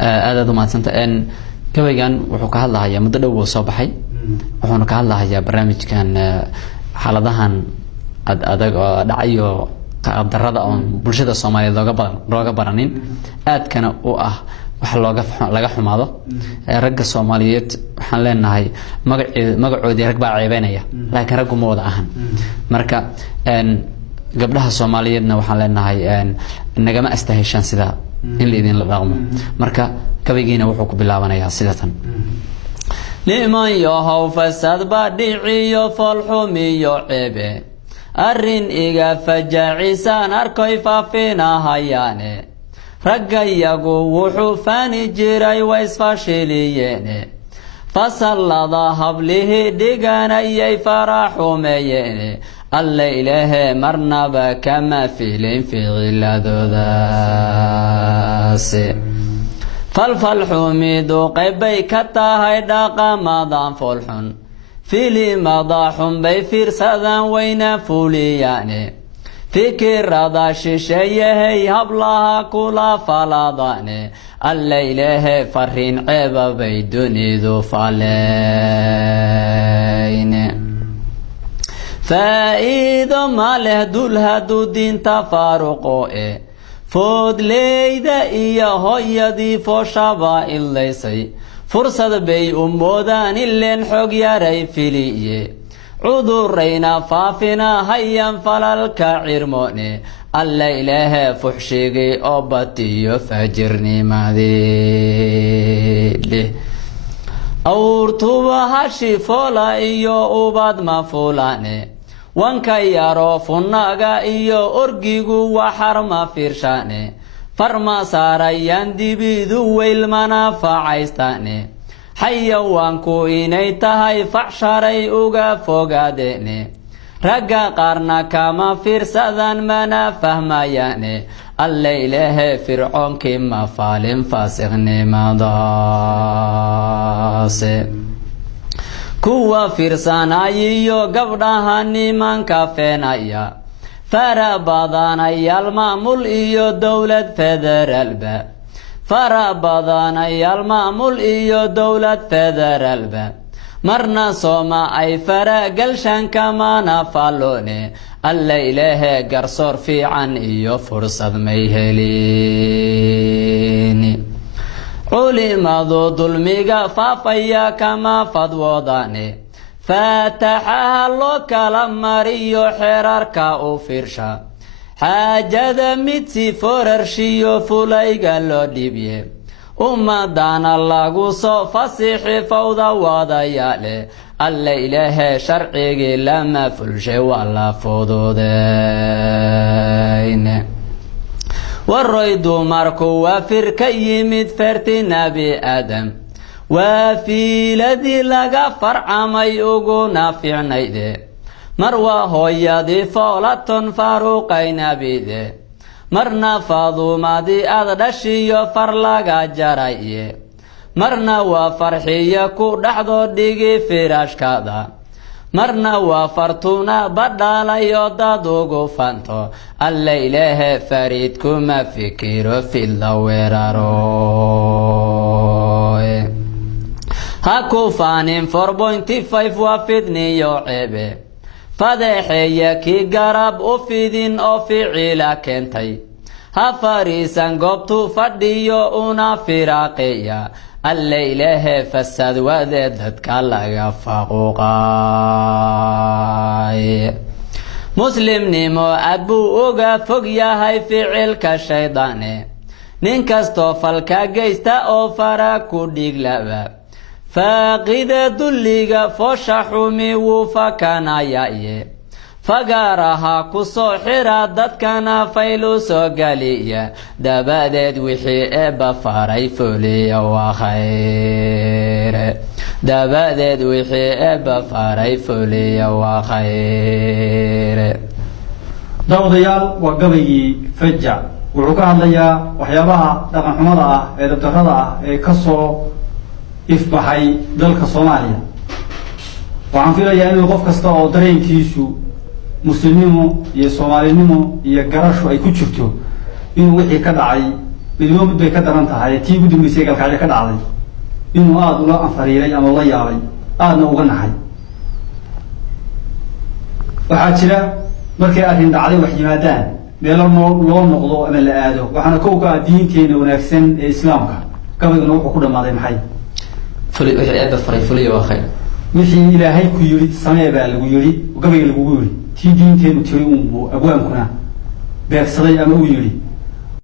aad u maadsanta gabaygan wuxuu ka hadlahayaa muddo dhow oo soo baxay wuxuuna ka hadlahayaa barnaamijkan xaaladahan adag oo dhacayo qaabdarrada oo bulshada Soomaaliyeed looga baranin aadkana u ah wax laga xumaado ragga Soomaaliyeed waxaan leenahay magacoodii rag baa ceebeynaya laakiin raggu ma wada ahan marka gabdhaha Soomaaliyeedna waxaan leenahay nagama astahishan sida in leedin la dhaqmo marka kabigiina wuxuu ku bilaabanayaa sidatan liman yahaw fasad badiciyo falxumiyo ceebe arrin iga fajacisan arkoy faafina hayaane raggayagu wuxuu faani jiray way isfashiliyeene fasallada hablihi dhiganayay faraxumeyeene alla ilaahe marnaba kama filin ficiladoodaasi falxumidu qaybay ka tahay dhaqamadan foolxun filimada xunbay fiirsadaan wayna fuliyaane fikirada shisheeyahay hablaha kula faladaane alla ilaahe fariin ceeba bay dunidu faleyne faa'iido ma leh dul hadduu diinta faaruqo foodleyda iyo hooyadii fooshaba ilaysay fursad bay u moodaan ileen xog yaray filiye cudurayna faafina hayan falalka cirmoone alla ilaahe fuxshigay oo batiyo fajirnimadii awrtuba hashi foola iyo ubad ma fulane wanka yaro funaga iyo orgigu waxar ma fiirshane farma saarayan dibidu weyl mana facaystane xayawaanku inay tahay facsharay uga fogaadene ragga qaarna kama fiirsadan mana fahmayane alla ilaahe fircoonkii ma faalin faasiqnimadaase kuwa fiirsanayiyo gabdhaha nimanka feenaya fara badanayaal maamul iyo dowlad federaalba fara badanayaal maamul iyo dowlad federaalba marna sooma ay fara galshan kamana falone alla ilaahe garsoor fiican iyo fursad may helin culimadu dulmiga faafaya kama fadwoodane faataxaha loo kala mariyo xeerarka u fiirsha xaajada mid si foorarshiyo fulayga loo dhibye ummadana lagu soo fasixi fawda wadayaale alla ilaahe sharcigii lama fulshay waa la fududeyne waroy dumarku waa fir ka yimid feerti nabi aadam waa fiiladii laga farcamay uguna fiicnayde mar waa hooyadii foolaton faaruqay nabide marna faadumadii aad dhashiyo far laga jaraye marna waa farxiya ku dhaxdo dhigi firaashkada marna waa fartuna badhaalayo dad ugu fanto alla ilaahe fariid kuma fikiro filla weeraro ha ku faanin 4.5 waa fidniyo ceebe fadeexeeya kii garab u fidin oo ficila keentay ha fariisan goobtu fadhiyo una firaaqeeya alla ilaahe fasad wade dadka laga faquuqay muslimnimo aad buu uga fog yahay ficilka shaydaane nin kastoo falka geysta oo fara ku dhiglaba faaqida dulliga foosha xumi wuu fakanayaye fagaaraha ku soo xira dadkana faylu soo galiya dabadeed wixii eebba faray fuliya waa khayre dabadeed wixii eebba faray fuliya waa khayre dawdayaal waa gabaygii faja wuxuu ka hadlayaa waxyaabaha dhaqan xumada ah ee dabtarrada ah ee ka soo ifbaxay dalka Soomaaliya waxaan filayaa in qof kasta oo dareenkiisu muslimnimo iyo Soomaalinimo iyo garasho ay ku jirto inuu wixii ka dhacay midnimo mid bay ka daran tahay tii ugu dambeysay galkacyo ka dhacday inuu aada ula anfariiray ama ula yaabay aadna uga naxay waxaa jira markay arrin dhacday wax yimaadaan meelo loo noqdo ama la aado waxaana kow ka ah diinteena wanaagsan ee islaamka gabayguna wuxuu ku dhammaaday maxay wixii eebba faray fuliya waa khayr wixii ilaahay ku yidhi samee baa lagu yidhi gabayga lagugu yidhi tii diinteenu tiri unbuu abwaankuna beegsaday ama uu yidhi